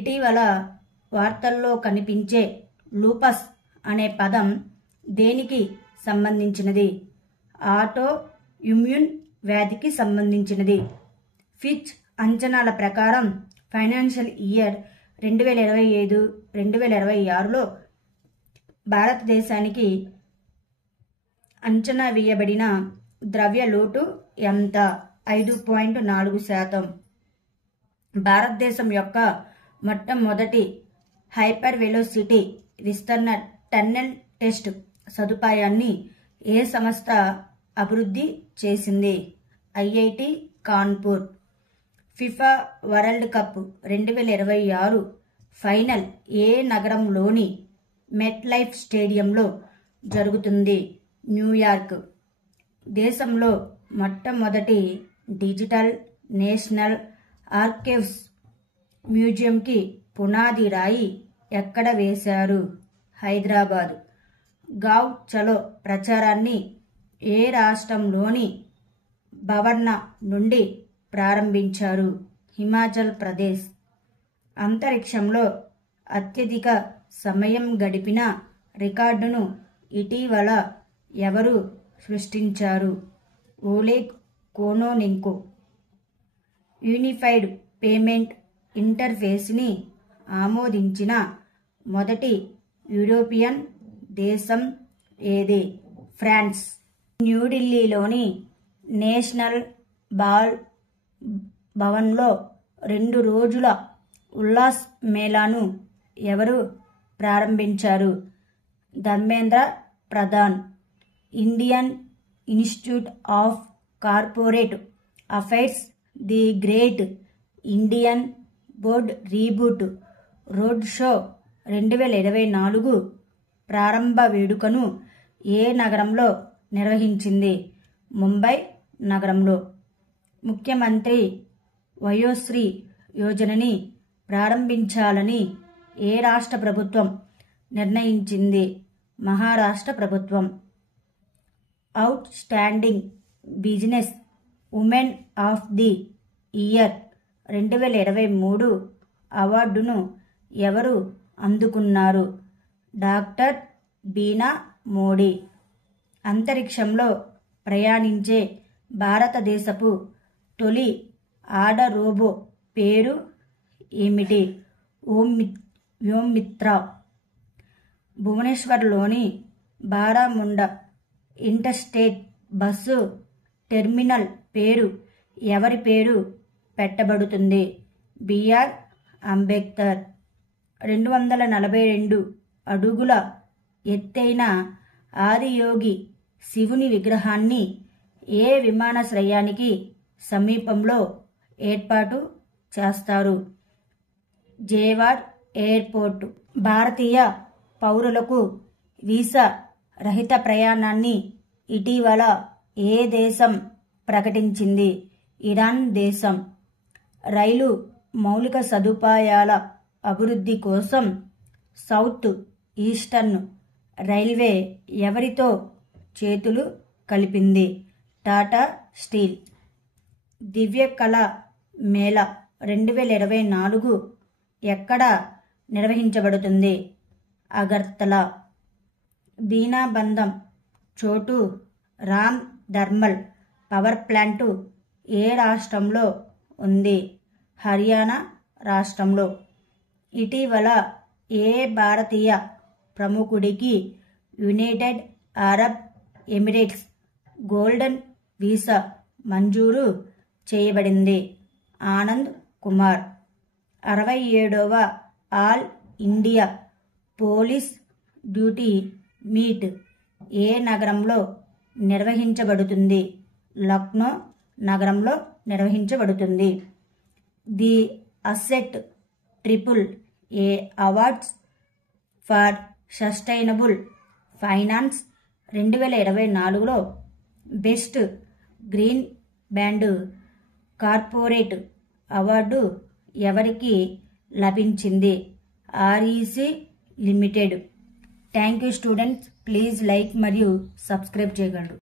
ఇటీవల వార్తల్లో కనిపించే లూపస్ అనే పదం దేనికి సంబంధించినది? ఆటో ఇమ్యూన్ వ్యాధికి సంబంధించినది. ఫిచ్ అంచనాల ప్రకారం ఫైనాన్షియల్ ఇయర్ 2025-2026లో భారతదేశానికి అంచనా వేయబడిన ద్రవ్య లోటు ఎంత? 5.4%. భారతదేశం యొక్క మొట్టమొదటి హైపర్ వెలోసిటీ విస్తరణ టన్నెల్ టెస్ట్ సదుపాయాన్ని ఏ సంస్థ అభివృద్ధి చేసింది? IIT Kanpur. FIFA World Cup 2026 final ఏ నగరంలోని మెట్ లైఫ్ స్టేడియంలో జరుగుతుంది? న్యూయార్క్. దేశంలో మొట్టమొదటి డిజిటల్ నేషనల్ ఆర్కైవ్స్ మ్యూజియంకి పునాది రాయి ఎక్కడ వేశారు? హైదరాబాద్. గావ్ చలో ప్రచారాన్ని ఏ రాష్ట్రంలోని బవర్నా నుండి ప్రారంభించారు? హిమాచల్ ప్రదేశ్. అంతరిక్షంలో అత్యధిక సమయం గడిపిన రికార్డును ఇటీవల ఎవరు సృష్టించారు? ఓలెగ్ కోనోనెంకో. యూనిఫైడ్ పేమెంట్ ఇంటర్ఫేస్ని ఆమోదించిన మొదటి యూరోపియన్ దేశం ఏది? ఫ్రాన్స్. న్యూఢిల్లీలోని నేషనల్ బాల్ భవన్లో 2 రోజుల ఉల్లాస్ మేళాను ఎవరు ప్రారంభించారు? Dharmendra Pradhan. Indian institute of corporate affairs the great Indian board reboot road show 2024 ప్రారంభ వేడుకను ఏ నగరంలో నిర్వహించింది? ముంబై నగరంలో. ముఖ్యమంత్రి వయోశ్రీ యోజనని ప్రారంభించాలని ఏ రాష్ట్ర ప్రభుత్వం నిర్ణయించింది? మహారాష్ట్ర ప్రభుత్వం. Out standing business women of the year 2023 అవార్డును ఎవరు అందుకున్నారు? డాక్టర్ బీనా మోడీ. అంతరిక్షంలో ప్రయాణించే భారతదేశపు తొలి ఆడ రోబో పేరు ఏమిటి? వ్యోమిత్ర. భువనేశ్వర్లోని బారాముండా ఇంటర్స్టేట్ బస్సు టెర్మినల్ పేరు ఎవరి పేరు పెట్టబడుతుంది? బిఆర్ అంబేద్కర్. 242 అడుగుల ఎత్తైన ఆదియోగి శివుని విగ్రహాన్ని ఏ విమానాశ్రయానికి సమీపంలో ఏర్పాటు చేస్తారు? జేవార్ ఎయిర్పోర్ట్. భారతీయ పౌరులకు వీసా రహిత ప్రయాణాన్ని ఇటీవల ఏ దేశం ప్రకటించింది? ఇరాన్ దేశం. రైలు మౌలిక సదుపాయాల అభివృద్ధి కోసం సౌత్ ఈస్టర్న్ రైల్వే ఎవరితో చేతులు కలిపింది? టాటా స్టీల్. దివ్య కళ మేళా 2024 ఎక్కడ నిర్వహించబడుతుంది? Agartala. Deenbandhu Chhotu Ram thermal power plant ఏ రాష్ట్రంలో ఉంది? హర్యానా రాష్ట్రంలో. ఇటీవల ఏ భారతీయ ప్రముఖుడికి United Arab Emirates golden visa మంజూరు చేయబడింది? ఆనంద్ కుమార్. 67వ All India Police Duty Meet ఏ నగరంలో నిర్వహించబడుతుంది? లక్నో నగరంలో నిర్వహించబడుతుంది. The Asset AAA Awards for Sustainable Finance 2024లో best green bond corporate award ఎవరికి లభించింది? REC limited. Thank you students. Please like మరియు సబ్స్క్రైబ్ చేయగలరు.